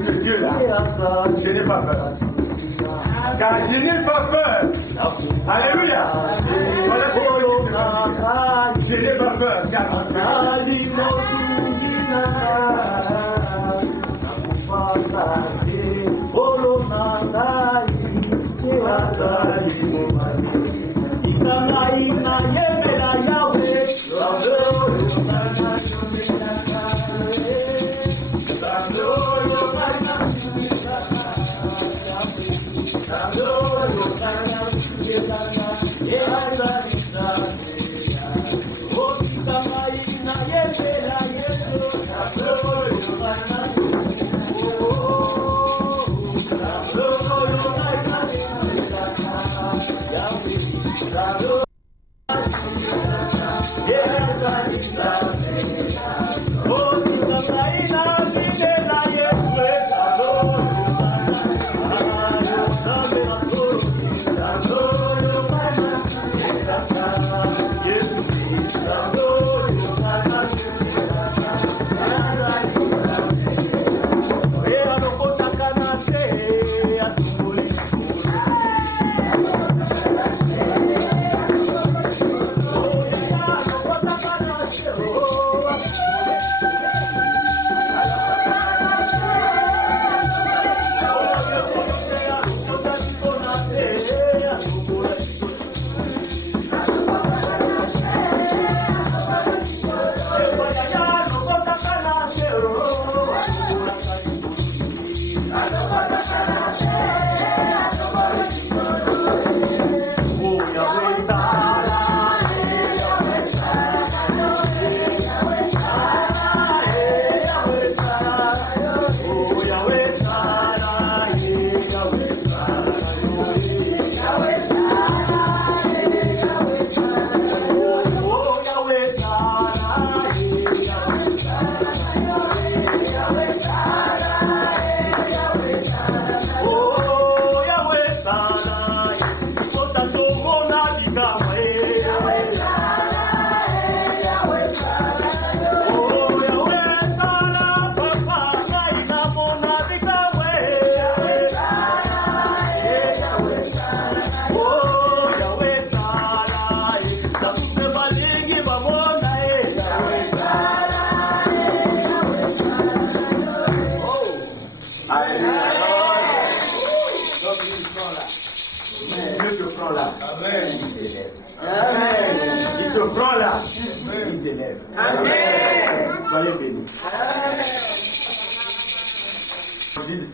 Ce Dieu-là, je n'ai pas peur. Car je n'ai pas peur. Alléluia. Voilà ce que je n'ai pas peur. Car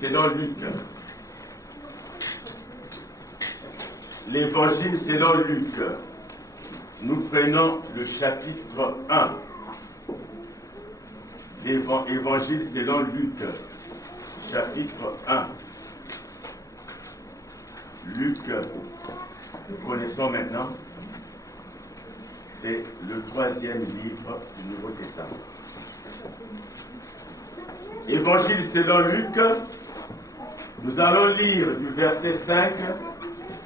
selon Luc. L'évangile selon Luc. Nous prenons le chapitre 1. L'évangile selon Luc. Chapitre 1. Luc, nous connaissons maintenant. C'est le 3e livre du Nouveau Testament. Évangile selon Luc, nous allons lire du verset 5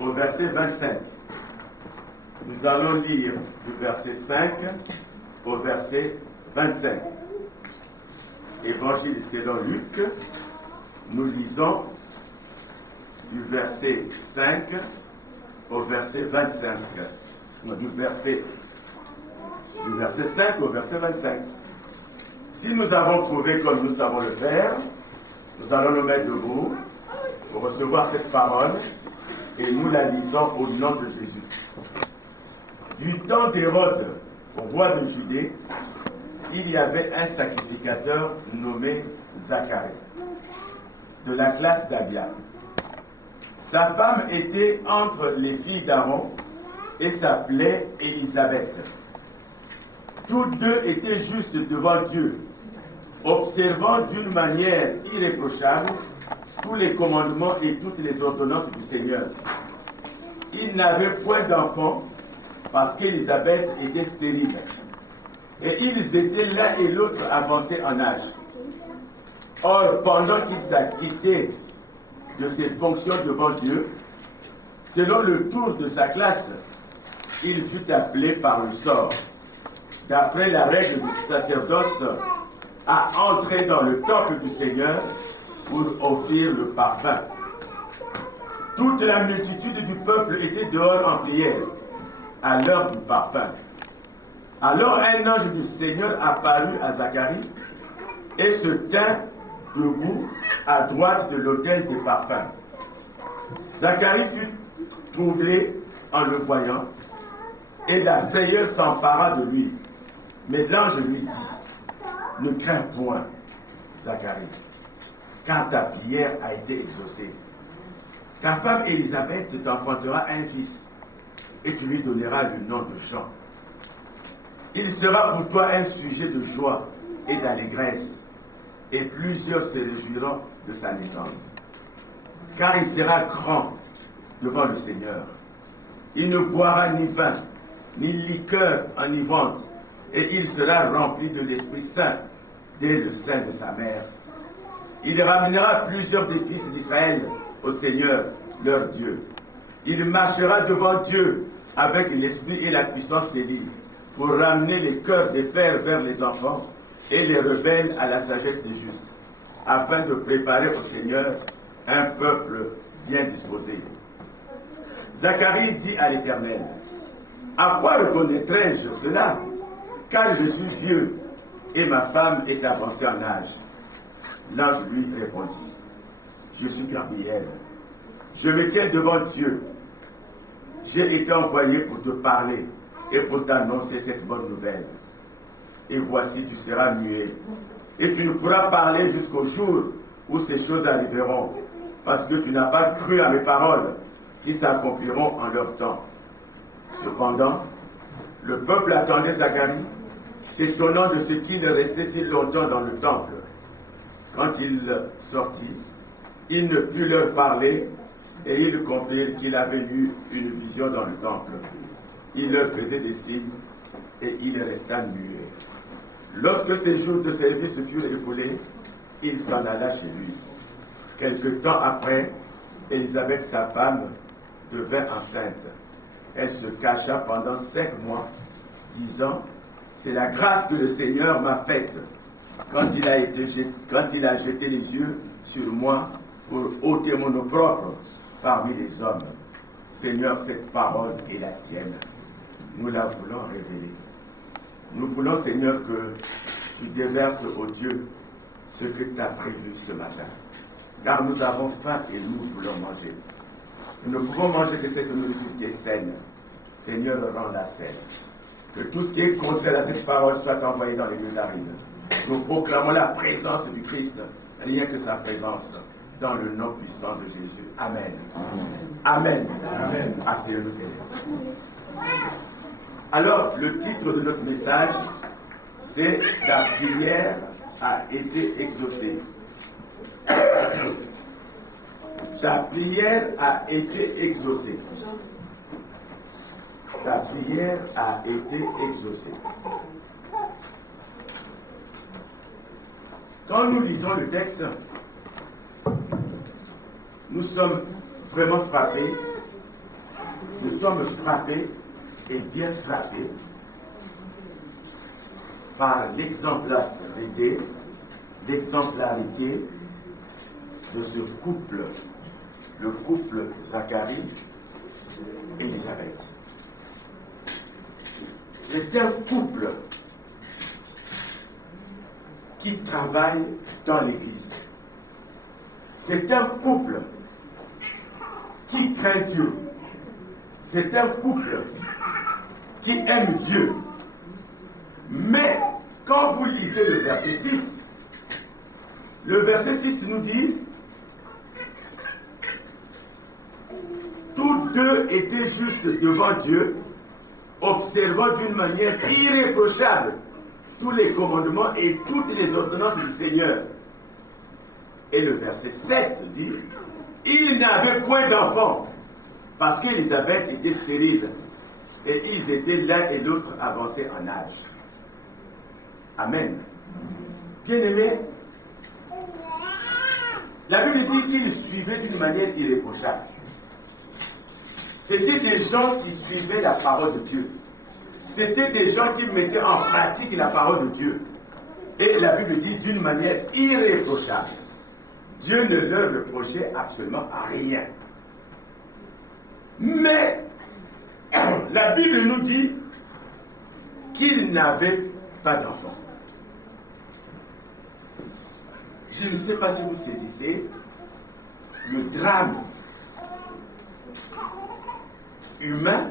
au verset 25. Nous allons lire du verset 5 au verset 25. Évangile selon Luc, nous lisons du verset 5 au verset 25. Du verset 5 au verset 25. Si nous avons trouvé comme nous savons le faire, nous allons nous mettre debout pour recevoir cette parole et nous la lisons au nom de Jésus. Du temps d'Hérode, roi de Judée, il y avait un sacrificateur nommé Zacharie, de la classe d'Abia. Sa femme était entre les filles d'Aaron et s'appelait Élisabeth. Toutes deux étaient justes devant Dieu, observant d'une manière irréprochable tous les commandements et toutes les ordonnances du Seigneur. Ils n'avaient point d'enfants parce qu'Élisabeth était stérile. Et ils étaient l'un et l'autre avancés en âge. Or, pendant qu'il s'acquittait de ses fonctions devant Dieu, selon le tour de sa classe, il fut appelé par le sort, d'après la règle du sacerdoce, à entrer dans le temple du Seigneur pour offrir le parfum. Toute la multitude du peuple était dehors en prière, à l'heure du parfum. Alors un ange du Seigneur apparut à Zacharie et se tint debout à droite de l'autel des parfums. Zacharie fut troublé en le voyant, et la frayeur s'empara de lui. Mais l'ange lui dit, « Ne crains point, Zacharie, car ta prière a été exaucée. Ta femme Élisabeth t'enfantera un fils, et tu lui donneras le nom de Jean. Il sera pour toi un sujet de joie et d'allégresse, et plusieurs se réjouiront de sa naissance. Car il sera grand devant le Seigneur. Il ne boira ni vin, ni liqueur enivrante, et il sera rempli de l'Esprit Saint dès le sein de sa mère. Il ramènera plusieurs des fils d'Israël au Seigneur, leur Dieu. Il marchera devant Dieu avec l'esprit et la puissance d'Élie, pour ramener les cœurs des pères vers les enfants et les rebelles à la sagesse des justes, afin de préparer au Seigneur un peuple bien disposé. Zacharie dit à l'Éternel, « À quoi reconnaîtrai-je cela? Car je suis vieux et ma femme est avancée en âge. » L'ange lui répondit, « Je suis Gabriel. Je me tiens devant Dieu. J'ai été envoyé pour te parler et pour t'annoncer cette bonne nouvelle. Et voici, tu seras muet. Et tu ne pourras parler jusqu'au jour où ces choses arriveront, parce que tu n'as pas cru à mes paroles, qui s'accompliront en leur temps. » Cependant, le peuple attendait Zacharie, s'étonnant de ce qu'il restait si longtemps dans le temple. Quand il sortit, il ne put leur parler, et ils comprirent qu'il avait eu une vision dans le temple. Il leur faisait des signes, et il resta muet. Lorsque ses jours de service furent écoulés, il s'en alla chez lui. Quelque temps après, Élisabeth, sa femme, devint enceinte. Elle se cacha pendant 5 mois, disant, « C'est la grâce que le Seigneur m'a faite quand il a jeté les yeux sur moi pour ôter mon opprobre parmi les hommes. Seigneur, cette parole est la tienne. Nous la voulons révéler. Nous voulons, Seigneur, que tu déverses, ô Dieu, ce que tu as prévu ce matin. Car nous avons faim et nous voulons manger. Nous ne pouvons manger que cette nourriture qui est saine. Seigneur, rends-la saine. Que tout ce qui est contraire à cette parole soit envoyé dans les deux arrives. Nous proclamons la présence du Christ, rien que sa présence, dans le nom puissant de Jésus. Amen. Amen. Amen. Asseyez-nous. Alors, le titre de notre message, c'est « Ta prière a été exaucée ». Ta prière a été exaucée. Ta prière a été exaucée. Quand nous lisons le texte, nous sommes vraiment frappés. Nous sommes frappés et bien frappés par l'exemplarité de ce couple, le couple Zacharie et Élisabeth. C'est un couple qui travaille dans l'Église. C'est un couple qui craint Dieu. C'est un couple qui aime Dieu. Mais quand vous lisez le verset 6, le verset 6 nous dit « Tous deux étaient justes devant Dieu, observant d'une manière irréprochable tous les commandements et toutes les ordonnances du Seigneur. » Et le verset 7 dit « Ils n'avaient point d'enfants, parce qu'Élisabeth était stérile, et ils étaient l'un et l'autre avancés en âge. » Amen. Bien-aimés, la Bible dit qu'ils suivaient d'une manière irréprochable. C'était des gens qui suivaient la parole de Dieu. C'était des gens qui mettaient en pratique la parole de Dieu. Et la Bible dit d'une manière irréprochable. Dieu ne leur reprochait absolument rien. Mais la Bible nous dit qu'ils n'avaient pas d'enfants. Je ne sais pas si vous saisissez le drame humain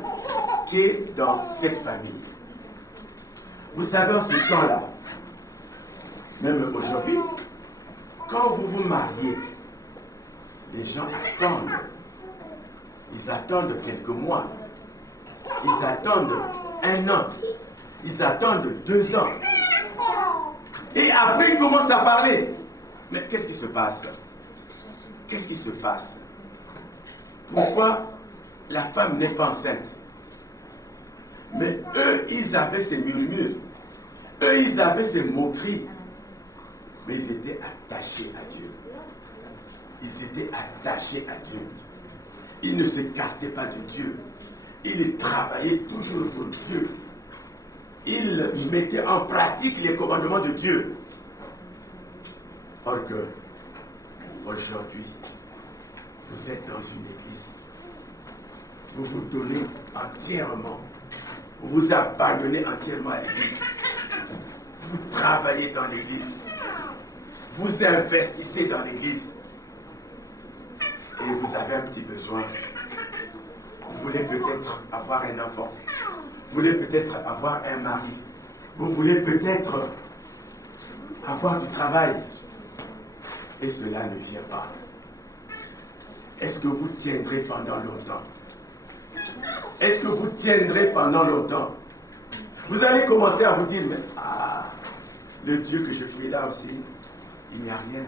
qui est dans cette famille. Vous savez, en ce temps-là, même aujourd'hui, quand vous vous mariez, les gens attendent. Ils attendent quelques mois. Ils attendent 1 an. Ils attendent 2 ans. Et après, ils commencent à parler. Mais qu'est-ce qui se passe? Qu'est-ce qui se passe? Pourquoi la femme n'est pas enceinte? Mais eux, ils avaient ces murmures. Eux, ils avaient ces moqueries. Mais ils étaient attachés à Dieu. Ils étaient attachés à Dieu. Ils ne s'écartaient pas de Dieu. Ils travaillaient toujours pour Dieu. Ils mettaient en pratique les commandements de Dieu. Or que, aujourd'hui, vous êtes dans une église. Vous vous donnez entièrement. Vous vous abandonnez entièrement à l'église. Vous travaillez dans l'église. Vous investissez dans l'église. Et vous avez un petit besoin. Vous voulez peut-être avoir un enfant. Vous voulez peut-être avoir un mari. Vous voulez peut-être avoir du travail. Et cela ne vient pas. Est-ce que vous tiendrez pendant longtemps? Est-ce que vous tiendrez pendant longtemps? Vous allez commencer à vous dire, mais le Dieu que je prie là aussi, il n'y a rien.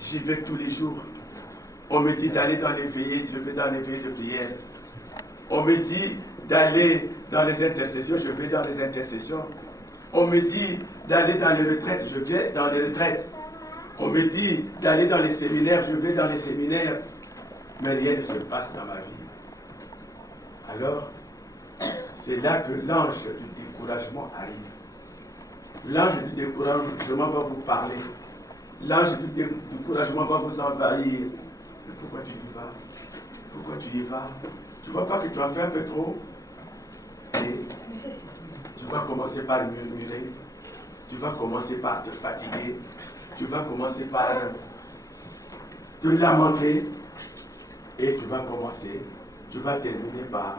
J'y vais tous les jours. On me dit d'aller dans les veillées, je vais dans les veillées de prière. On me dit d'aller dans les intercessions, je vais dans les intercessions. On me dit d'aller dans les retraites, je vais dans les retraites. On me dit d'aller dans les séminaires, je vais dans les séminaires. Mais rien ne se passe dans ma vie. Alors, c'est là que l'ange du découragement arrive. L'ange du découragement va vous parler. L'ange du découragement va vous envahir. Mais pourquoi tu y vas? Pourquoi tu y vas? Tu ne vois pas que tu as fait un peu trop? Et tu vas commencer par murmurer. Tu vas commencer par te fatiguer. Tu vas commencer par te lamenter. Et tu vas terminer par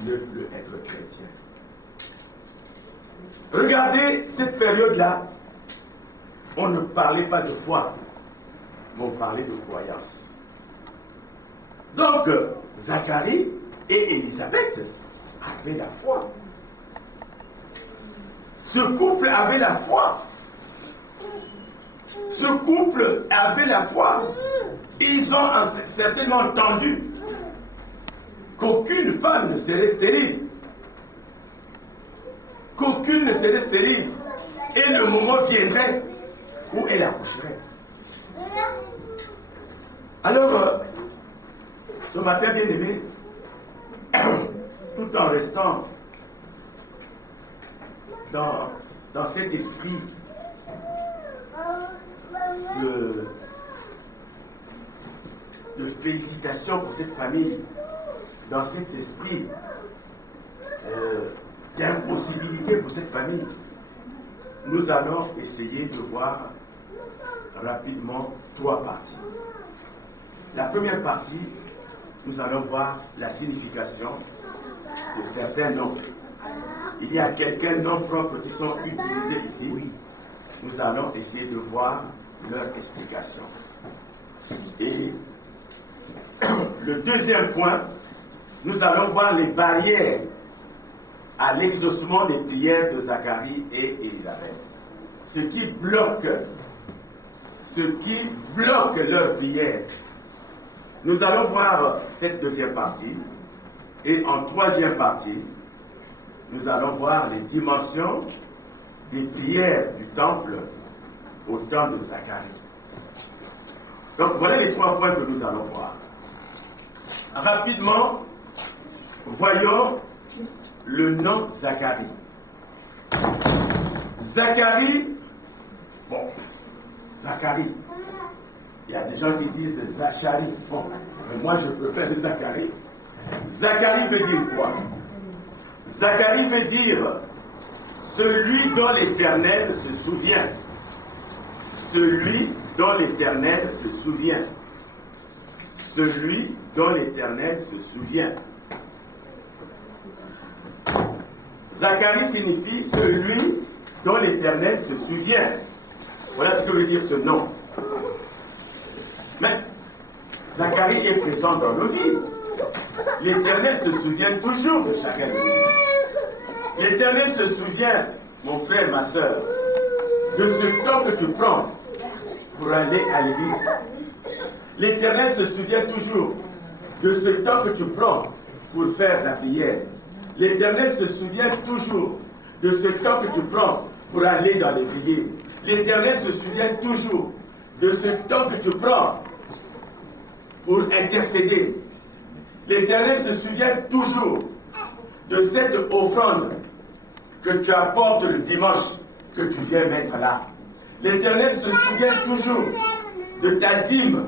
ne plus être chrétien. Regardez cette période-là. On ne parlait pas de foi, mais on parlait de croyance. Donc, Zacharie et Élisabeth avaient la foi. Ce couple avait la foi. Ce couple avait la foi. Ils ont certainement entendu qu'aucune femme ne serait stérile. Qu'aucune ne serait stérile. Et le moment viendrait où elle accoucherait. Alors, ce matin, bien aimé, tout en restant dans cet esprit de félicitations pour cette famille, dans cet esprit d'impossibilité pour cette famille, nous allons essayer de voir rapidement 3 parties. La première partie, nous allons voir la signification de certains noms. Il y a quelques noms propres qui sont utilisés ici. Nous allons essayer de voir leur explication. Et le deuxième point, nous allons voir les barrières à l'exaucement des prières de Zacharie et Élisabeth. Ce qui bloque leur prière. Nous allons voir cette deuxième partie. Et en troisième partie, nous allons voir les dimensions des prières du temple au temps de Zacharie. Donc voilà les 3 points que nous allons voir. rapidement, voyons le nom Zacharie. Zacharie, bon, Zacharie. Il y a des gens qui disent Zachari. Bon, mais moi je préfère Zacharie. Zacharie veut dire quoi? Zacharie veut dire celui dont l'Éternel se souvient. Celui dont l'Éternel se souvient. Celui dont l'Éternel se souvient. Zacharie signifie celui dont l'Éternel se souvient. Voilà ce que veut dire ce nom. Mais Zacharie est présent dans nos vies. L'Éternel se souvient toujours de chacun de nous. L'Éternel se souvient, mon frère, ma soeur, de ce temps que tu prends pour aller à l'église. L'Éternel se souvient toujours de ce temps que tu prends pour faire la prière. L'Éternel se souvient toujours de ce temps que tu prends pour aller dans les veillées. L'Éternel se souvient toujours de ce temps que tu prends pour intercéder. L'Éternel se souvient toujours de cette offrande que tu apportes le dimanche que tu viens mettre là. L'Éternel se souvient toujours de ta dîme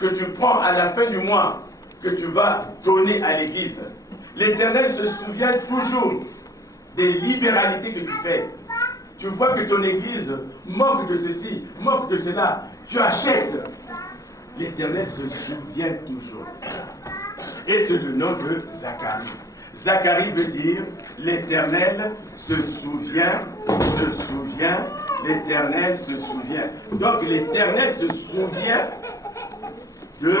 que tu prends à la fin du mois, que tu vas donner à l'église. L'Éternel se souvient toujours des libéralités que tu fais. Tu vois que ton église manque de ceci, manque de cela. Tu achètes. L'Éternel se souvient toujours. Et c'est le nom de Zacharie. Zacharie veut dire l'Éternel se souvient, l'Éternel se souvient. Donc l'Éternel se souvient de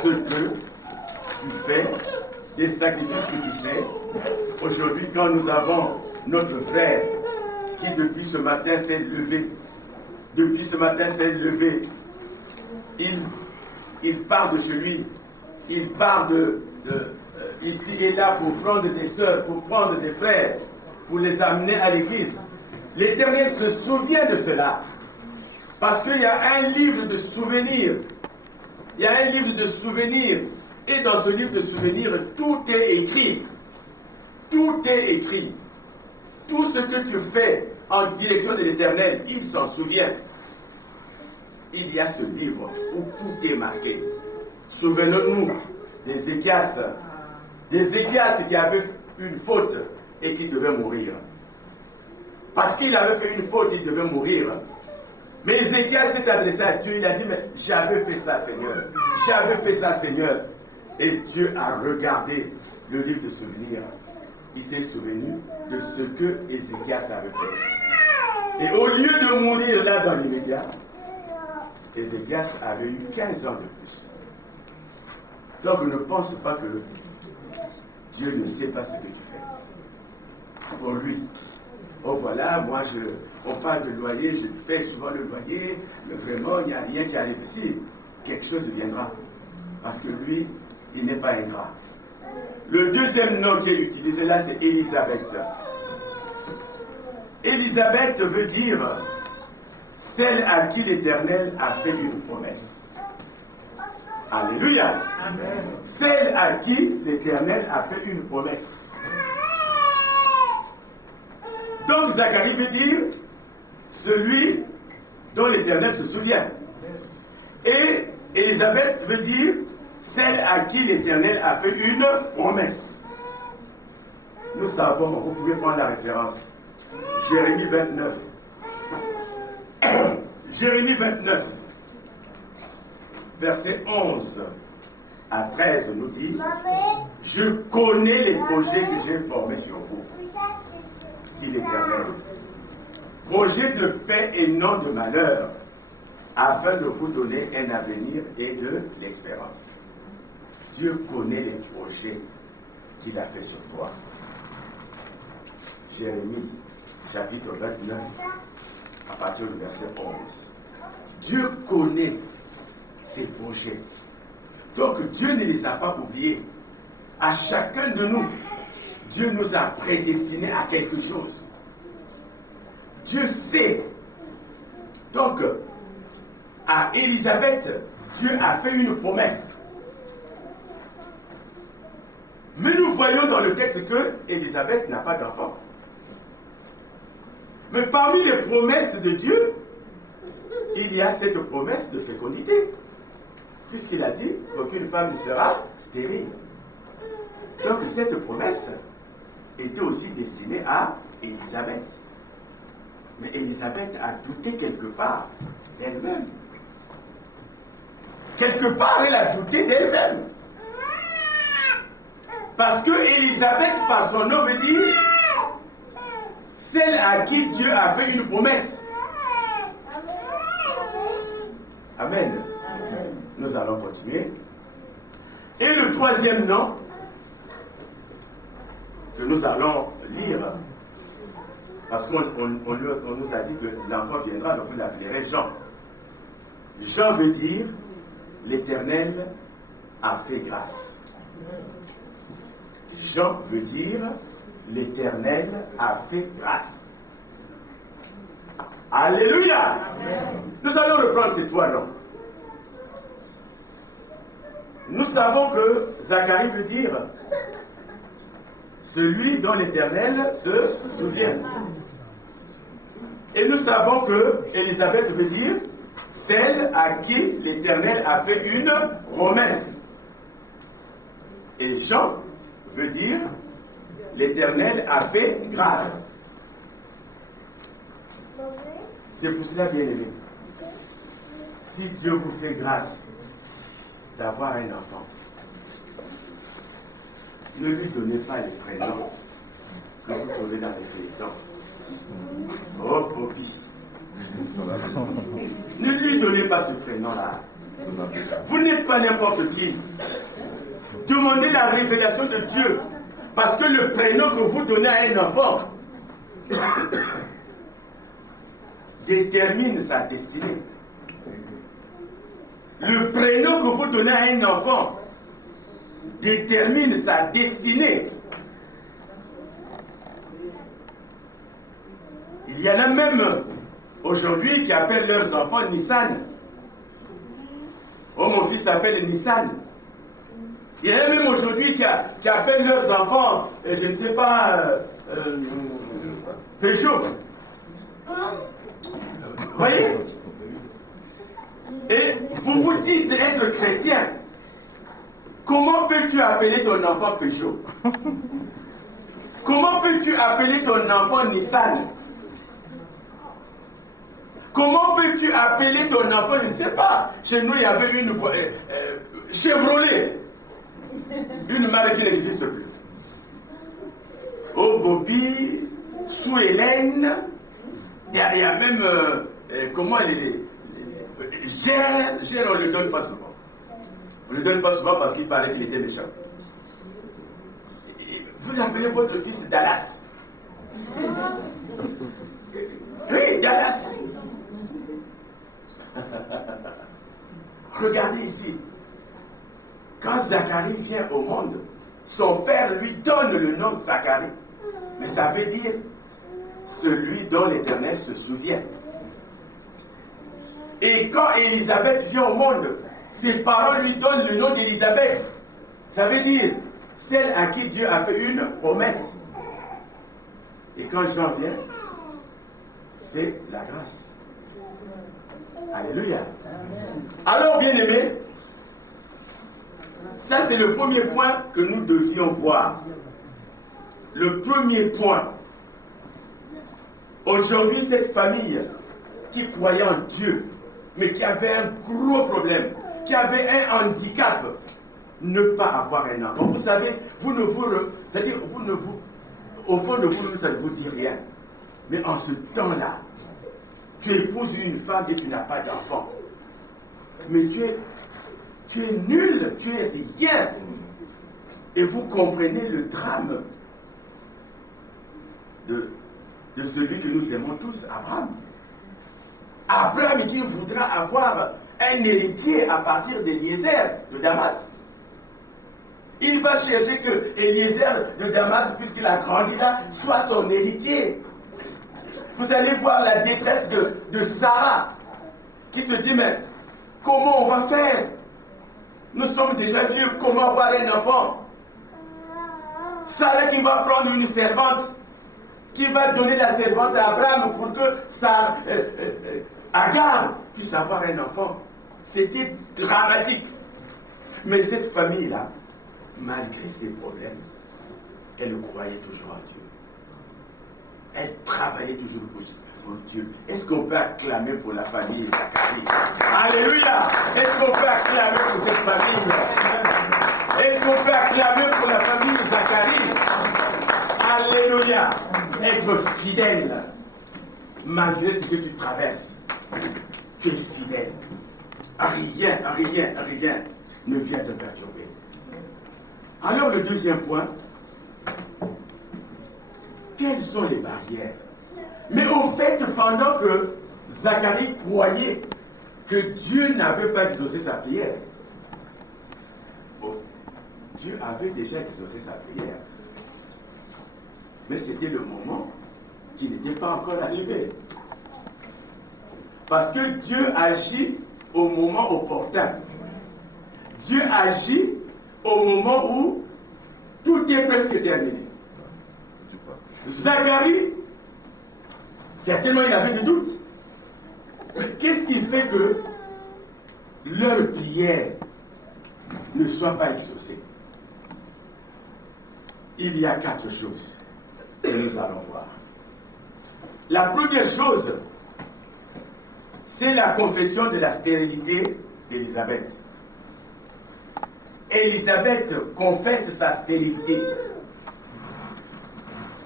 ce que tu fais, des sacrifices que tu fais. Aujourd'hui, quand nous avons notre frère qui depuis ce matin s'est levé, il part de chez lui, il part ici et là pour prendre des sœurs, pour prendre des frères, pour les amener à l'église. L'Éternel se souvient de cela. Parce qu'il y a un livre de souvenirs. Il y a un livre de souvenirs. Et dans ce livre de souvenirs, tout est écrit. Tout est écrit. Tout ce que tu fais en direction de l'Éternel, il s'en souvient. Il y a ce livre où tout est marqué. Souvenons-nous d'Ézéchias. D'Ézéchias qui avait une faute et qui devait mourir. Parce qu'il avait fait une faute, il devait mourir. Mais Ézéchias s'est adressé à Dieu, il a dit, mais j'avais fait ça, Seigneur. J'avais fait ça, Seigneur. Et Dieu a regardé le livre de souvenirs. Il s'est souvenu de ce que Ézéchias avait fait. Et au lieu de mourir là dans l'immédiat, Ézéchias avait eu 15 ans de plus. Donc ne pense pas que Dieu ne sait pas ce que tu fais. Pour lui. Oh voilà, moi on parle de loyer, je paie souvent le loyer, mais vraiment il n'y a rien qui arrive ici. Quelque chose viendra. Parce que lui, il n'est pas ingrat. Le deuxième nom qui est utilisé là, c'est Élisabeth. Élisabeth veut dire celle à qui l'Éternel a fait une promesse. Alléluia. Amen. Celle à qui l'Éternel a fait une promesse. Donc Zacharie veut dire celui dont l'Éternel se souvient. Et Élisabeth veut dire celle à qui l'Éternel a fait une promesse. Nous savons, vous pouvez prendre la référence. Jérémie 29. Jérémie 29, verset 11 à 13 nous dit « Je connais les projets que j'ai formés sur vous, dit l'Éternel. Projet de paix et non de malheur, afin de vous donner un avenir et de l'espérance. » Dieu connaît les projets qu'il a fait sur toi. Jérémie, chapitre 29, à partir du verset 11. Dieu connaît ses projets. Donc Dieu ne les a pas oubliés. À chacun de nous, Dieu nous a prédestinés à quelque chose. Dieu sait. Donc, à Élisabeth, Dieu a fait une promesse. Mais nous voyons dans le texte que Élisabeth n'a pas d'enfant. Mais parmi les promesses de Dieu, il y a cette promesse de fécondité. Puisqu'il a dit qu'aucune femme ne sera stérile. Donc cette promesse était aussi destinée à Élisabeth. Mais Élisabeth a douté quelque part d'elle-même. Quelque part, elle a douté d'elle-même. Parce que Élisabeth, par son nom, veut dire celle à qui Dieu a fait une promesse. Amen. Nous allons continuer. Et le troisième nom que nous allons lire, parce qu'on nous a dit que l'enfant viendra, donc vous l'appellerez Jean. Jean veut dire l'Éternel a fait grâce. Jean veut dire l'Éternel a fait grâce. Alléluia. Amen. Nous allons reprendre ces trois noms. Nous savons que Zacharie veut dire celui dont l'Éternel se souvient. Et nous savons que Élisabeth veut dire celle à qui l'Éternel a fait une promesse. Et Jean veut dire l'Éternel a fait grâce. C'est pour cela, bien-aimé, si Dieu vous fait grâce d'avoir un enfant, ne lui donnez pas les prénoms que vous trouvez dans les feuilletons. Oh, Bobby. Ne lui donnez pas ce prénom-là. Vous n'êtes pas n'importe qui. Demandez la révélation de Dieu. Parce que le prénom que vous donnez à un enfant détermine sa destinée. Le prénom que vous donnez à un enfant détermine sa destinée. Il y en a même aujourd'hui qui appellent leurs enfants Nissan. Oh, mon fils s'appelle Nissan. Il y en a même aujourd'hui qui appellent leurs enfants, je ne sais pas, Peugeot. Vous voyez? Et vous vous dites être chrétien. Comment peux-tu appeler ton enfant Peugeot? Comment peux-tu appeler ton enfant Nissan? Comment peux-tu appeler ton enfant, je ne sais pas. Chez nous, il y avait une Chevrolet. Une marque qui n'existe plus. Oh, Bobby, Sue Hélène, il y a même, comment Gère, on ne le donne pas souvent. On ne le donne pas souvent parce qu'il paraît qu'il était méchant. Vous appelez votre fils Dallas. Oui, Dallas. Regardez ici. Quand Zacharie vient au monde, son père lui donne le nom Zacharie. Mais ça veut dire celui dont l'Éternel se souvient. Et quand Élisabeth vient au monde, ses parents lui donnent le nom d'Élisabeth. Ça veut dire celle à qui Dieu a fait une promesse. Et quand Jean vient, c'est la grâce. Alléluia. Alors, bien-aimés, ça c'est le premier point que nous devions voir. Le premier point. Aujourd'hui, cette famille qui croyait en Dieu, mais qui avait un gros problème, qui avait un handicap, ne pas avoir un enfant. Vous savez, c'est-à-dire, au fond de vous, ça ne vous dit rien. Mais en ce temps-là, tu épouses une femme et tu n'as pas d'enfant. Mais tu es nul, tu es rien. Et vous comprenez le drame de celui que nous aimons tous, Abraham. Abraham qui voudra avoir un héritier à partir d'Eliezer de Damas. Il va chercher que Eliezer de Damas, puisqu'il a grandi là, soit son héritier. Vous allez voir la détresse de Sarah, qui se dit, mais comment on va faire? Nous sommes déjà vieux, comment avoir un enfant? Sarah qui va prendre une servante, qui va donner la servante à Abraham pour que Agar puisse avoir un enfant. C'était dramatique. Mais cette famille-là, malgré ses problèmes, elle croyait toujours en Dieu. Elle travaillait toujours pour Dieu. Est-ce qu'on peut acclamer pour la famille Zacharie? Alléluia! Est-ce qu'on peut acclamer pour cette famille? Est-ce qu'on peut acclamer pour la famille Zacharie? Alléluia! Être fidèle, malgré ce que tu traverses. Tu es fidèle. Rien ne vient te perturber. Alors le deuxième point, quelles sont les barrières? Mais au fait, pendant que Zacharie croyait que Dieu n'avait pas exaucé sa prière, Dieu avait déjà exaucé sa prière. Mais c'était le moment qui n'était pas encore arrivé. Parce que Dieu agit au moment opportun. Dieu agit au moment où tout est presque terminé. Zacharie, certainement il avait des doutes. Mais qu'est-ce qui fait que leur prière ne soit pas exaucée? Il y a 4 choses que nous allons voir. La première chose, c'est la confession de la stérilité d'Élisabeth. Élisabeth confesse sa stérilité.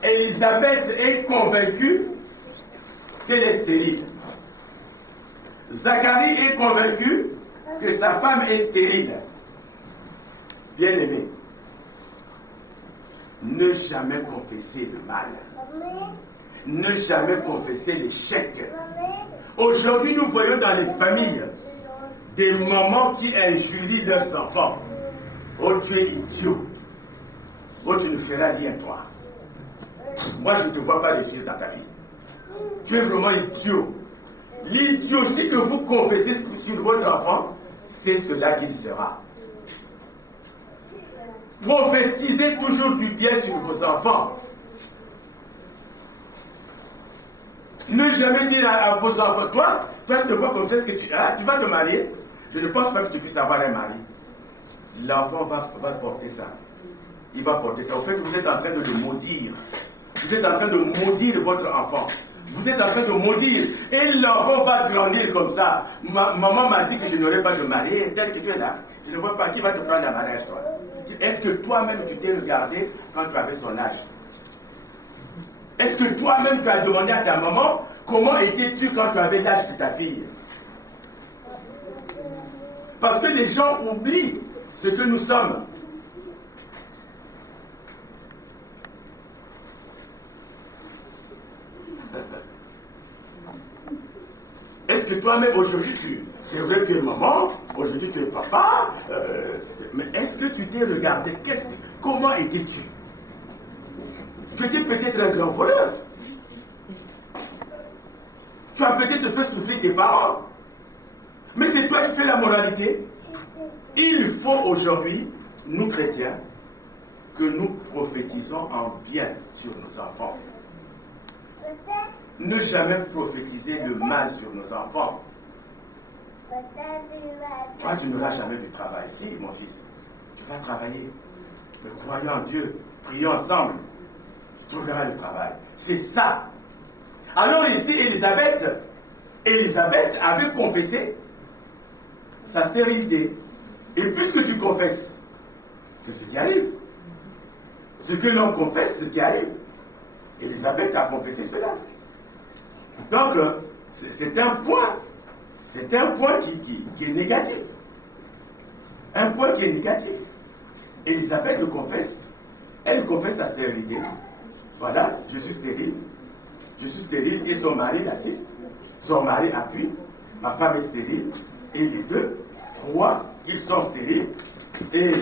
Élisabeth est convaincue qu'elle est stérile. Zacharie est convaincu que sa femme est stérile. Bien-aimé, ne jamais confesser le mal. Ne jamais confesser l'échec. Aujourd'hui, nous voyons dans les familles des mamans qui injurient leurs enfants. Oh, tu es idiot. Oh, tu ne feras rien, toi. Moi, je ne te vois pas réussir dans ta vie. Tu es vraiment idiot. L'idiotie que vous confessez sur votre enfant, c'est cela qu'il sera. Prophétisez toujours du bien sur vos enfants. Ne jamais dire à vos enfants, toi tu te vois comme ça, est-ce que tu vas te marier? Je ne pense pas que tu puisses avoir un mari. L'enfant va porter ça. Il va porter ça. Au fait, vous êtes en train de le maudire. Vous êtes en train de maudire votre enfant. Vous êtes en train de maudire. Et l'enfant va grandir comme ça. Maman m'a dit que je n'aurais pas de mari. Tel que tu es là, je ne vois pas qui va te prendre en mariage, toi. Est-ce que toi-même tu t'es regardé quand tu avais son âge? Est-ce que toi-même tu as demandé à ta maman comment étais-tu quand tu avais l'âge de ta fille? Parce que les gens oublient ce que nous sommes. Est-ce que toi-même aujourd'hui, c'est vrai que tu es maman, aujourd'hui tu es papa, mais est-ce que tu t'es regardé? Comment étais-tu? Tu étais peut-être un grand voleur. Tu as peut-être fait souffrir tes parents. Mais c'est toi qui fais la moralité. Il faut aujourd'hui, nous chrétiens, que nous prophétisons en bien sur nos enfants. Ne jamais prophétiser le mal sur nos enfants. Toi, tu n'auras jamais de travail. Si, mon fils, tu vas travailler. Mais croyons en Dieu, prions ensemble. Tu trouveras le travail. C'est ça. Alors ici, Élisabeth avait confessé sa stérilité. Et puisque tu confesses, c'est ce qui arrive. Ce que l'on confesse, c'est ce qui arrive. Élisabeth a confessé cela. Donc, c'est un point. C'est un point qui est négatif. Un point qui est négatif. Élisabeth confesse. Elle confesse sa stérilité. Voilà, je suis stérile. Je suis stérile et son mari l'assiste. Son mari appuie. Ma femme est stérile. Et les deux croient qu'ils sont stériles. Et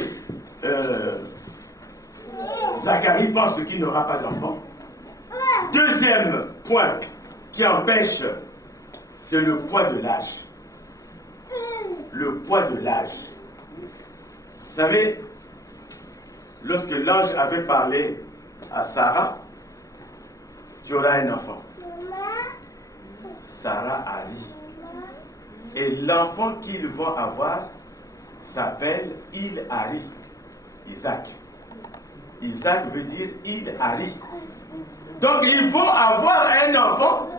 Zacharie pense qu'il n'aura pas d'enfant. Deuxième point qui empêche, c'est le poids de l'âge. Le poids de l'âge. Vous savez, lorsque l'ange avait parlé à Sarah, tu auras un enfant. Sarah a ri. Et l'enfant qu'ils vont avoir s'appelle Il-Hari, Isaac. Isaac veut dire Il-Hari. Donc ils vont avoir un enfant.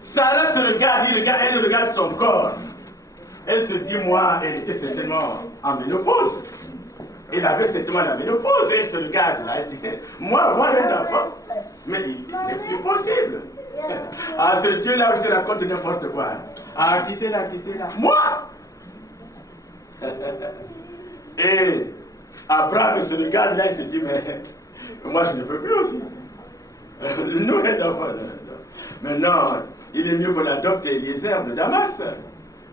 Sarah se regarde, elle regarde son corps. Elle se dit, moi, elle était certainement en ménopause. Elle avait certainement la ménopause. Elle se regarde là, elle dit, moi, avoir un enfant, mais il n'est plus possible. Ah, ce Dieu-là aussi raconte n'importe quoi. Ah, quittez-la. Moi! Et Abraham se regarde là, il se dit, mais moi, je ne peux plus aussi. Nous, un enfant. Maintenant, il est mieux qu'on adopte Eliezer de Damas.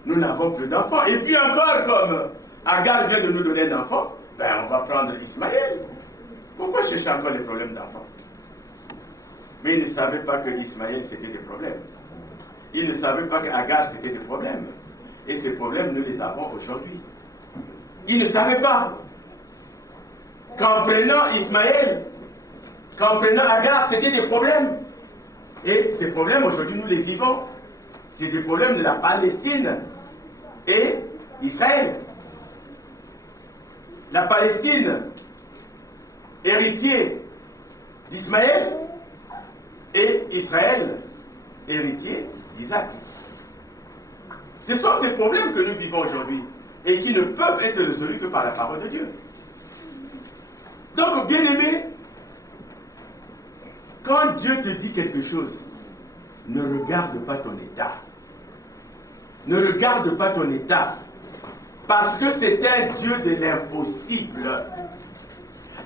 Nous n'avons plus d'enfants. Et puis encore, comme Agar vient de nous donner un enfant, ben on va prendre Ismaël. Pourquoi chercher encore les problèmes d'enfants? Mais ils ne savaient pas que Ismaël c'était des problèmes. Ils ne savaient pas qu'Agar c'était des problèmes. Et ces problèmes, nous les avons aujourd'hui. Ils ne savaient pas qu'en prenant Ismaël, qu'en prenant Agar, c'était des problèmes. Et ces problèmes, aujourd'hui, nous les vivons. C'est des problèmes de la Palestine et Israël. La Palestine, héritier d'Ismaël, et Israël, héritier d'Isaac. Ce sont ces problèmes que nous vivons aujourd'hui et qui ne peuvent être résolus que par la parole de Dieu. Donc, bien-aimé, quand Dieu te dit quelque chose, ne regarde pas ton état. Ne regarde pas ton état. Parce que c'est un Dieu de l'impossible.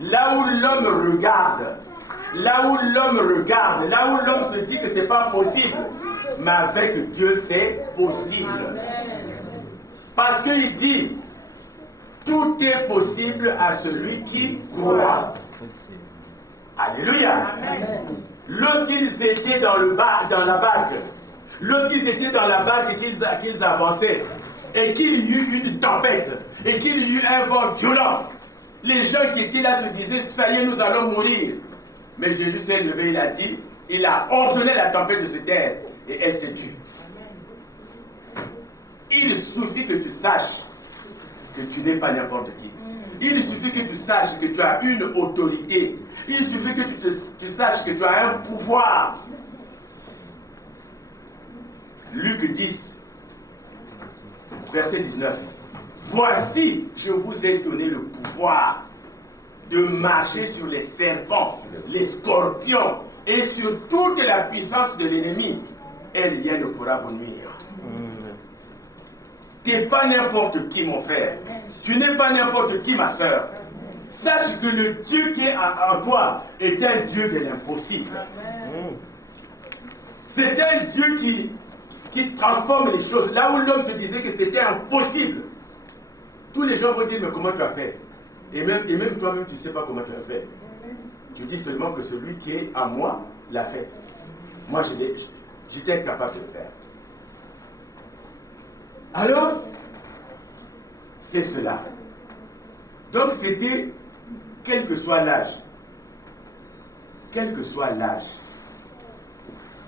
Là où l'homme regarde, là où l'homme se dit que ce n'est pas possible, mais avec Dieu c'est possible. Parce qu'il dit, tout est possible à celui qui croit. Alléluia. Lorsqu'ils étaient dans la barque, qu'ils avançaient, et qu'il y eut une tempête, et qu'il y eut un vent violent, les gens qui étaient là se disaient, ça y est, nous allons mourir. Mais Jésus s'est levé, il a dit, il a ordonné la tempête de se taire, et elle s'est tue. Il suffit que tu saches que tu n'es pas n'importe qui. Il suffit que tu saches que tu as une autorité. Il suffit que tu saches que tu as un pouvoir. Luc 10, verset 19. Voici, je vous ai donné le pouvoir de marcher sur les serpents, les scorpions et sur toute la puissance de l'ennemi. Et rien ne pourra vous nuire. Tu n'es pas n'importe qui, mon frère. Tu n'es pas n'importe qui, ma soeur. Sache que le Dieu qui est en toi est un Dieu de l'impossible. C'est un Dieu qui transforme les choses. Là où l'homme se disait que c'était impossible, tous les gens vont dire, mais comment tu as fait? Et même toi-même, tu ne sais pas comment tu as fait. Tu dis seulement que celui qui est en moi l'a fait. Moi, j'étais incapable de le faire. Alors, c'est cela. Donc, c'était, quel que soit l'âge,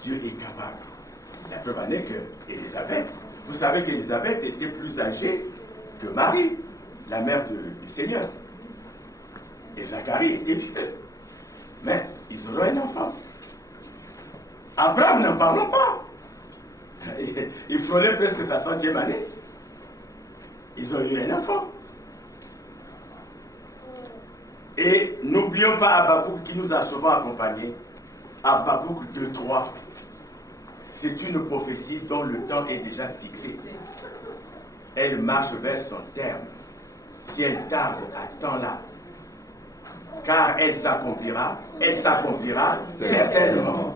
Dieu est capable. La preuve en est que Élisabeth, vous savez qu'Élisabeth était plus âgée que Marie, la mère du Seigneur. Et Zacharie était vieux. Mais ils auront un enfant. Abraham, n'en parlons pas. Il frôlait presque sa 100e année. Ils ont eu un enfant. Et n'oublions pas Habakkuk qui nous a souvent accompagnés. Habakkuk 2:3. C'est une prophétie dont le temps est déjà fixé. Elle marche vers son terme. Si elle tarde, attends-la. Car elle s'accomplira certainement.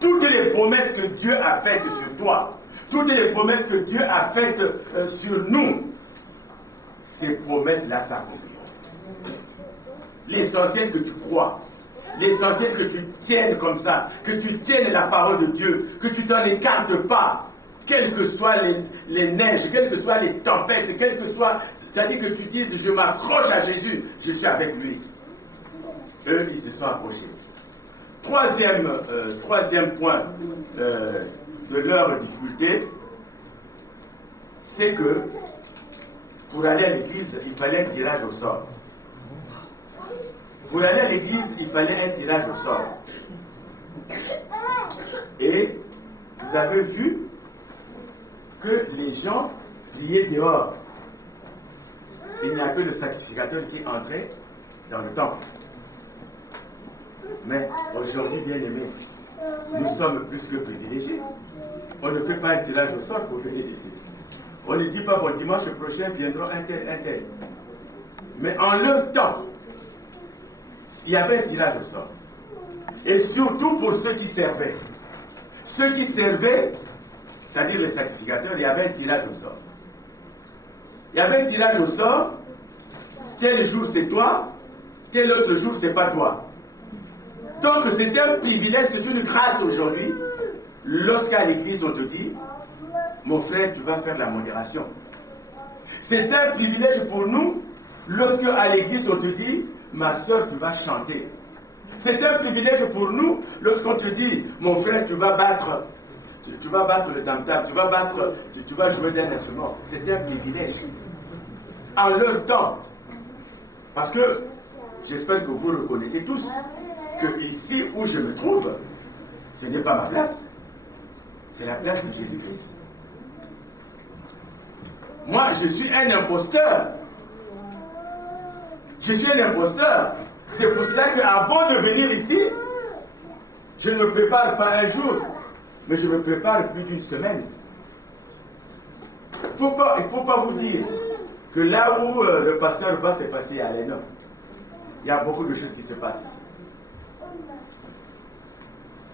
Toutes les promesses que Dieu a faites sur toi, toutes les promesses que Dieu a faites sur nous, ces promesses-là s'accompliront. L'essentiel que tu crois, l'essentiel que tu tiennes comme ça, que tu tiennes la parole de Dieu, que tu t'en écartes pas, quelles que soient les neiges, quelles que soient les tempêtes, quelles que soient... C'est-à-dire que tu dises, je m'accroche à Jésus, je suis avec lui. Eux, ils se sont accrochés. Troisième point de leur difficulté, c'est que pour aller à l'église, il fallait un tirage au sort. Pour aller à l'église, il fallait un tirage au sort. Et vous avez vu que les gens priaient dehors. Il n'y a que le sacrificateur qui entrait dans le temple. Mais aujourd'hui, bien aimés, nous sommes plus que privilégiés. On ne fait pas un tirage au sort pour venir ici. On ne dit pas, bon, dimanche prochain viendront un tel, un tel. Mais en leur temps, il y avait un tirage au sort. Et surtout pour ceux qui servaient. Ceux qui servaient, c'est-à-dire les sacrificateurs, il y avait un tirage au sort. Il y avait un tirage au sort, tel jour c'est toi, tel autre jour c'est pas toi. Donc c'est un privilège, c'est une grâce aujourd'hui, lorsqu'à l'église on te dit, mon frère, tu vas faire la modération. C'est un privilège pour nous, lorsque à l'église on te dit, ma soeur, tu vas chanter. C'est un privilège pour nous, lorsqu'on te dit, mon frère, tu vas battre le tam-tam, tu vas jouer d'un instrument. C'est un privilège. En leur temps. Parce que, j'espère que vous reconnaissez tous, que ici où je me trouve, ce n'est pas ma place. C'est la place de Jésus-Christ. Moi, je suis un imposteur. Je suis un imposteur. C'est pour cela qu'avant de venir ici, je ne me prépare pas un jour, mais je me prépare plus d'une semaine. Il ne faut pas vous dire que là où le pasteur va, c'est facile à aller. Non. Il y a beaucoup de choses qui se passent ici.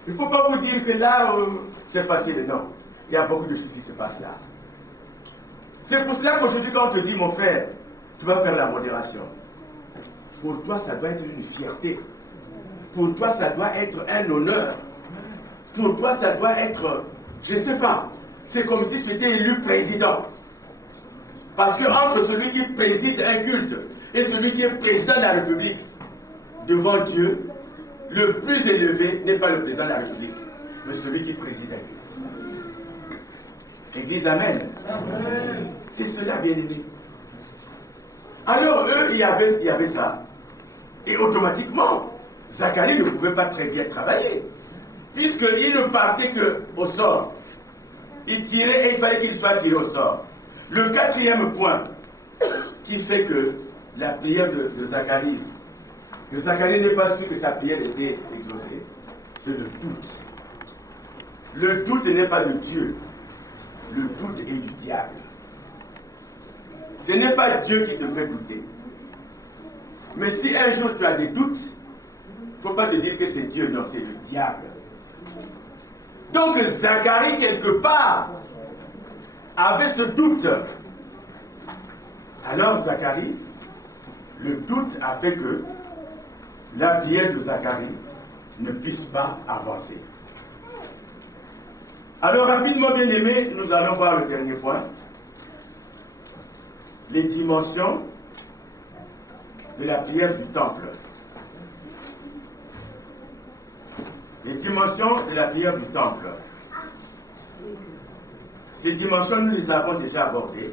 Il ne faut pas vous dire que là où c'est facile. Non. Il y a beaucoup de choses qui se passent là. C'est pour cela qu'aujourd'hui, quand on te dit, mon frère, tu vas faire la modération. Pour toi, ça doit être une fierté. Pour toi, ça doit être un honneur. Pour toi, ça doit être, je ne sais pas, c'est comme si tu étais élu président. Parce que entre celui qui préside un culte et celui qui est président de la République, devant Dieu, le plus élevé n'est pas le président de la République, mais celui qui préside un culte. Église, amen. Amen. C'est cela, bien-aimé. Alors, eux, il y avait ça. Et automatiquement, Zacharie ne pouvait pas très bien travailler. Puisqu'il ne partait qu'au sort. Il tirait et il fallait qu'il soit tiré au sort. Le quatrième point qui fait que la prière de Zacharie, que Zacharie n'est pas sûr que sa prière était exaucée, c'est le doute. Le doute n'est pas de Dieu. Le doute est du diable. Ce n'est pas Dieu qui te fait douter. Mais si un jour tu as des doutes, il ne faut pas te dire que c'est Dieu, non, c'est le diable. Donc Zacharie, quelque part, avait ce doute. Alors Zacharie, le doute a fait que la prière de Zacharie ne puisse pas avancer. Alors rapidement, bien aimé, nous allons voir le dernier point. Les dimensions de la prière du temple. Les dimensions de la prière du temple. Ces dimensions, nous les avons déjà abordées.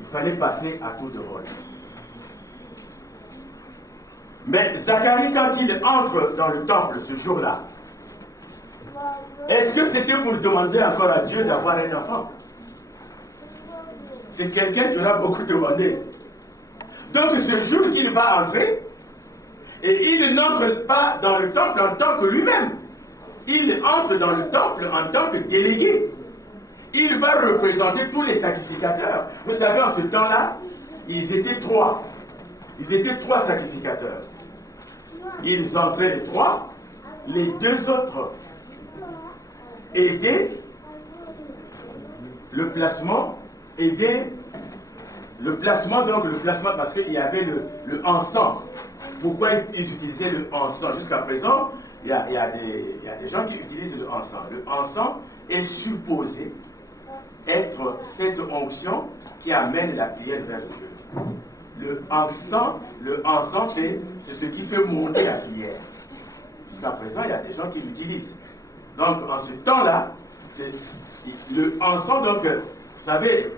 Il fallait passer à tour de rôle. Mais Zacharie, quand il entre dans le temple ce jour-là, est-ce que c'était pour demander encore à Dieu d'avoir un enfant? C'est quelqu'un qui aura beaucoup demandé. Donc ce jour qu'il va entrer, et il n'entre pas dans le temple en tant que lui-même. Il entre dans le temple en tant que délégué. Il va représenter tous les sacrificateurs. Vous savez, en ce temps-là, ils étaient trois. Ils étaient trois sacrificateurs. Ils entraient les trois. Les deux autres aidaient le placement, donc le placement parce qu'il y avait le encens. pourquoi ils utilisaient le encens. Jusqu'à présent, il y a des gens qui utilisent le encens. Le encens est supposé être cette onction qui amène la prière vers Dieu. Le encens, c'est ce qui fait monter la prière. Jusqu'à présent, il y a des gens qui l'utilisent. Donc, en ce temps-là, le encens, donc, vous savez,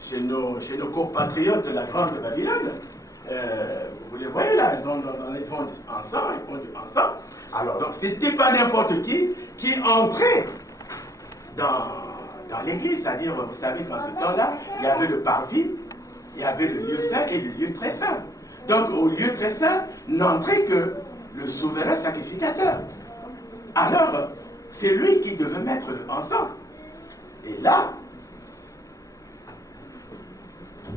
chez nos compatriotes de la Grande Babylone, vous les voyez là, ils font du encens, Alors, donc, c'était pas n'importe qui entrait dans l'église. C'est-à-dire, vous savez qu'en ce temps-là, il y avait le parvis, il y avait le lieu saint et le lieu très saint. Donc, au lieu très saint, n'entrait que le souverain sacrificateur. Alors, c'est lui qui devait mettre le encens. Et là,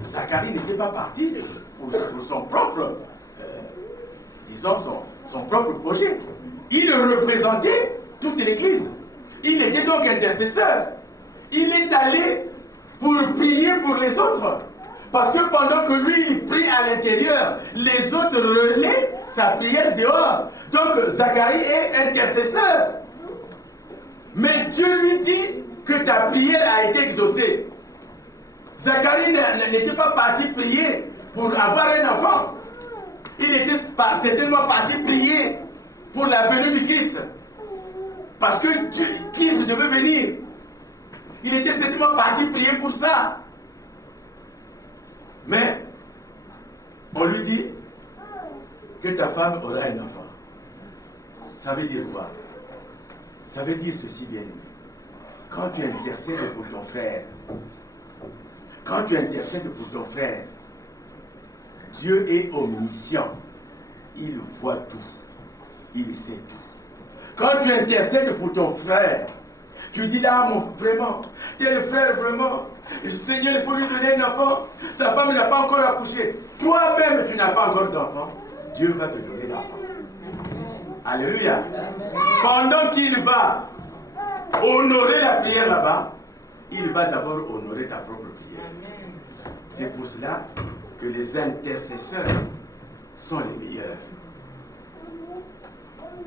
Zacharie n'était pas parti pour son propre, disons, son propre projet. Il représentait toute l'église. Il était donc intercesseur. Il est allé pour prier pour les autres. Parce que pendant que lui, il prie à l'intérieur, les autres relaient sa prière dehors. Donc, Zacharie est intercesseur. Mais Dieu lui dit que ta prière a été exaucée. Zacharie n'était pas parti prier pour avoir un enfant. Il était certainement parti prier pour la venue du Christ. Parce que Christ devait venir. Il était certainement parti prier pour ça. Mais on lui dit que ta femme aura un enfant. Ça veut dire quoi? Ça veut dire ceci, bien aimé. Quand tu intercèdes pour ton frère, Dieu est omniscient. Il voit tout. Il sait tout. Quand tu intercèdes pour ton frère, tu dis là, vraiment, tel frère, vraiment, Seigneur, il faut lui donner un enfant. Sa femme n'a pas encore accouché. Toi-même, tu n'as pas encore d'enfant. Dieu va te donner l'enfant. Alléluia. Pendant qu'il va honorer la prière là-bas, il va d'abord honorer ta propre prière. C'est pour cela que les intercesseurs sont les meilleurs.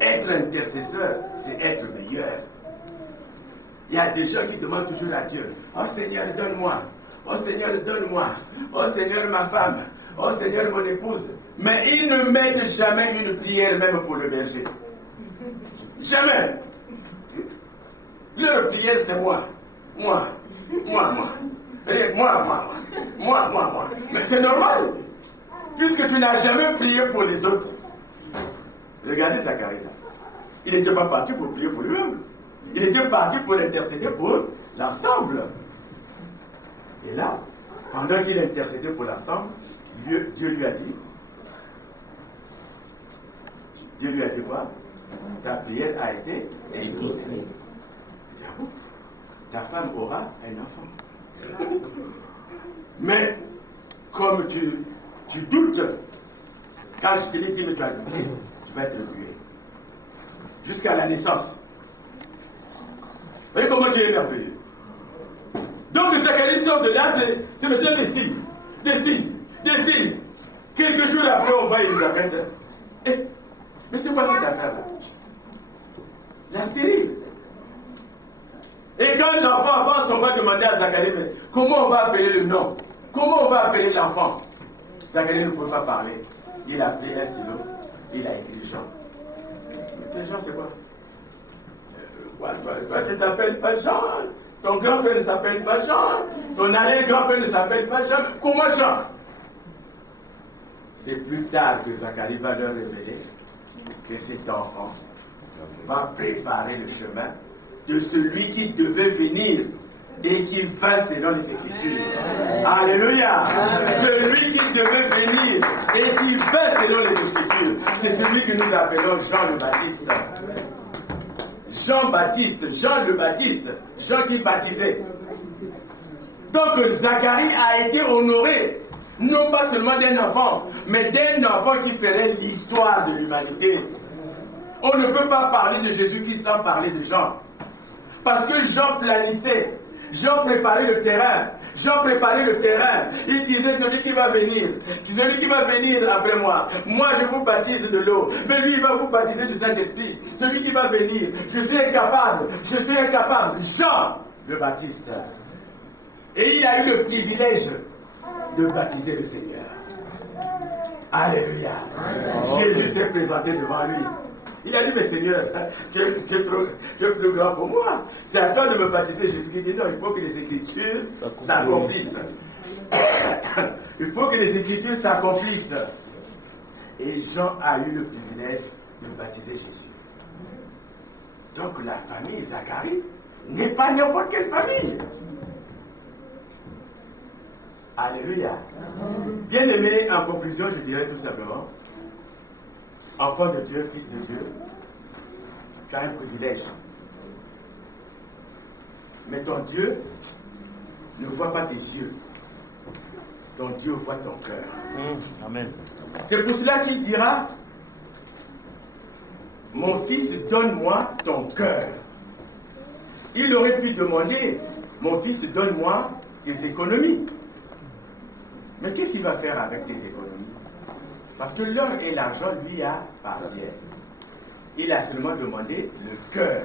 Être intercesseur, c'est être meilleur. Il y a des gens qui demandent toujours à Dieu, oh Seigneur, donne-moi. Oh Seigneur, donne-moi. Oh Seigneur, ma femme. Oh Seigneur, mon épouse. Mais ils ne mettent jamais une prière même pour le berger. Jamais. Leur prière, c'est moi. Moi. Mais c'est normal. Puisque tu n'as jamais prié pour les autres. Regardez Zacharie là. Il n'était pas parti pour prier pour lui-même. Il était parti pour intercéder pour l'ensemble. Et là, pendant qu'il intercédait pour l'ensemble, Dieu lui a dit quoi? Ta prière a été exaucée. Ta femme aura un enfant. Mais comme tu doutes, quand je te l'ai dit, mais tu as douté, tu vas être muet. Jusqu'à la naissance. Vous voyez comment Dieu est merveilleux. Donc Zacharie sort de là, c'est maintenant des signes. Quelques jours après, on voit Elisabeth. Mais c'est quoi cette affaire-là? La stérile. Et quand l'enfant avance, on va demander à Zacharie, mais comment on va appeler le nom? Comment on va appeler l'enfant? Zacharie ne peut pas parler. Il a pris un stylo, il a écrit Jean. Mais Jean, c'est quoi? Toi, tu ne t'appelles pas Jean. Ton grand-père ne s'appelle pas Jean. Ton arrière-grand-père ne s'appelle pas Jean. Comment Jean? C'est plus tard que Zacharie va leur révéler que cet enfant va préparer le chemin de celui qui devait venir et qui vint selon les Écritures. Alléluia. Celui qui devait venir et qui vint selon les Écritures. C'est celui que nous appelons Jean le Baptiste. Jean le Baptiste, Jean qui baptisait. Donc Zacharie a été honoré, non pas seulement d'un enfant, mais d'un enfant qui ferait l'histoire de l'humanité. On ne peut pas parler de Jésus-Christ sans parler de Jean. Parce que Jean planissait Jean préparait le terrain. Jean préparait le terrain. Il disait celui qui va venir après moi. Moi, je vous baptise de l'eau. Mais lui, il va vous baptiser du Saint-Esprit. Celui qui va venir. Je suis incapable. Jean, le Baptiste. Et il a eu le privilège de baptiser le Seigneur. Alléluia. Jésus s'est présenté devant lui. Il a dit, mais Seigneur, tu es plus grand pour moi. C'est à toi de me baptiser. Jésus qui dit, non, il faut que les Écritures s'accomplissent. Il faut que les Écritures s'accomplissent. Et Jean a eu le privilège de baptiser Jésus. Donc la famille Zacharie n'est pas n'importe quelle famille. Alléluia. Bien-aimé, en conclusion, je dirais tout simplement, enfant de Dieu, fils de Dieu, tu as un privilège. Mais ton Dieu ne voit pas tes yeux. Ton Dieu voit ton cœur. Amen. C'est pour cela qu'il dira, mon fils, donne-moi ton cœur. Il aurait pu demander, mon fils, donne-moi tes économies. Mais qu'est-ce qu'il va faire avec tes économies? Parce que l'or et l'argent lui appartiennent. Il a seulement demandé le cœur.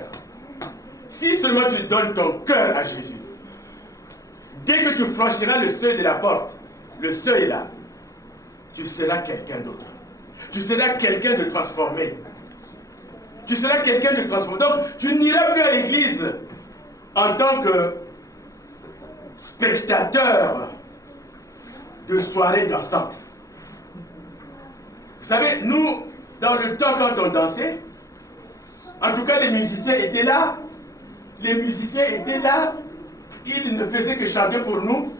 Si seulement tu donnes ton cœur à Jésus, dès que tu franchiras le seuil de la porte, le seuil là, tu seras quelqu'un d'autre. Tu seras quelqu'un de transformé. Tu seras quelqu'un de transformé. Donc, tu n'iras plus à l'église en tant que spectateur de soirées dansantes. Vous savez, nous, dans le temps quand on dansait, en tout cas les musiciens étaient là. Les musiciens étaient là. Ils ne faisaient que chanter pour nous.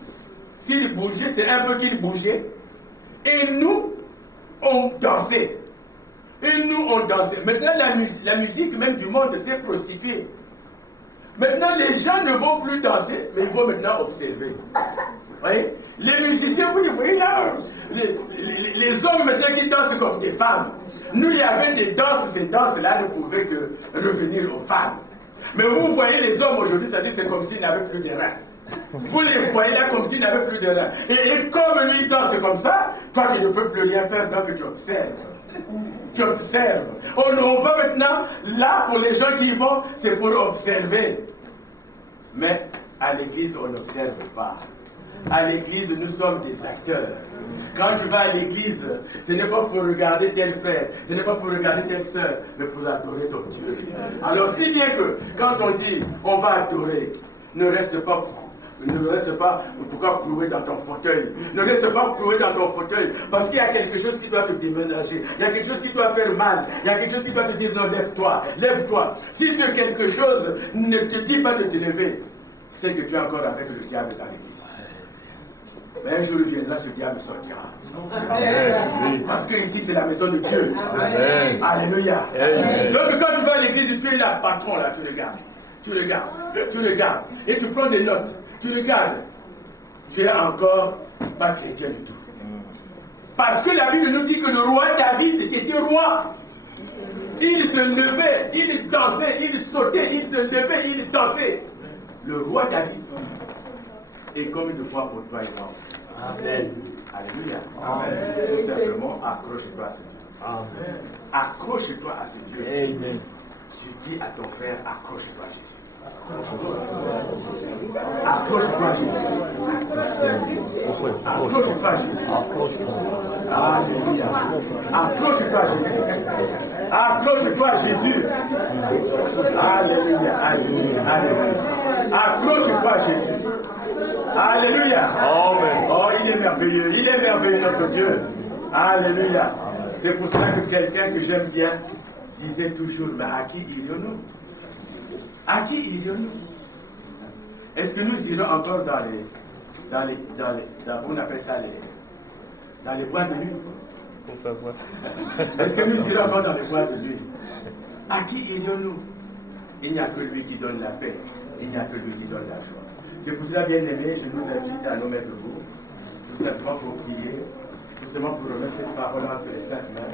S'ils bougeaient, c'est un peu qu'ils bougeaient. Et nous, on dansait. Maintenant, la musique même du monde s'est prostituée. Maintenant, les gens ne vont plus danser, mais ils vont maintenant observer. Vous voyez? Les musiciens, vous voyez là, les hommes maintenant qui dansent comme des femmes. Nous, il y avait des danses, ces danses-là ne pouvaient que revenir aux femmes. Mais vous voyez les hommes aujourd'hui, c'est comme s'ils n'avaient plus de reins. Vous les voyez là comme s'ils n'avaient plus de reins. Et comme lui danse comme ça, toi qui ne peux plus rien faire, donc tu observes. Tu observes. On va maintenant, là, pour les gens qui y vont, c'est pour observer. Mais à l'église, on n'observe pas. À l'église, nous sommes des acteurs. Quand tu vas à l'église, ce n'est pas pour regarder tel frère, ce n'est pas pour regarder telle soeur, mais pour adorer ton Dieu. Alors, si bien que, quand on dit, on va adorer, ne reste pas, en tout cas, cloué dans ton fauteuil. Ne reste pas cloué dans ton fauteuil, parce qu'il y a quelque chose qui doit te déménager. Il y a quelque chose qui doit faire mal. Il y a quelque chose qui doit te dire, non, lève-toi, lève-toi. Si ce quelque chose ne te dit pas de te lever, c'est que tu es encore avec le diable dans l'église. Mais un jour il viendra, ce diable sortira. Amen. Parce que ici c'est la maison de Dieu. Amen. Alléluia. Amen. Donc quand tu vas à l'église, tu es là, patron là, tu regardes. Et tu prends des notes. Tu regardes. Tu es encore pas chrétien du tout. Parce que la Bible nous dit que le roi David était roi. Il se levait, il dansait, il sautait, il se levait, il dansait. Le roi David. Et combien de fois pour toi et moi? Amen. Alléluia. Amen. Tout simplement, accroche-toi à ce Dieu. Amen. Accroche-toi à ce Dieu. Amen. Tu dis à ton frère, accroche-toi à Jésus. Accroche-toi à Jésus. Accroche-toi à Jésus. Alléluia. Accroche-toi à Jésus. Accroche-toi à Jésus. Alléluia. Alléluia. Alléluia. Accroche-toi à Jésus. Alléluia. Amen. Oh, il est merveilleux notre Dieu. Alléluia. C'est pour cela que quelqu'un que j'aime bien disait toujours, mais à qui irions-nous? À qui irions-nous? Est-ce que nous irons encore on appelle ça dans les boîtes de nuit? Est-ce que nous irons encore dans les boîtes de nuit? À qui irions-nous? Il n'y a que lui qui donne la paix. Il n'y a que lui qui donne la joie. C'est pour cela, bien aimé, je nous invite à nous mettre debout, tout simplement pour prier, tout simplement pour remettre cette parole entre les saintes mains.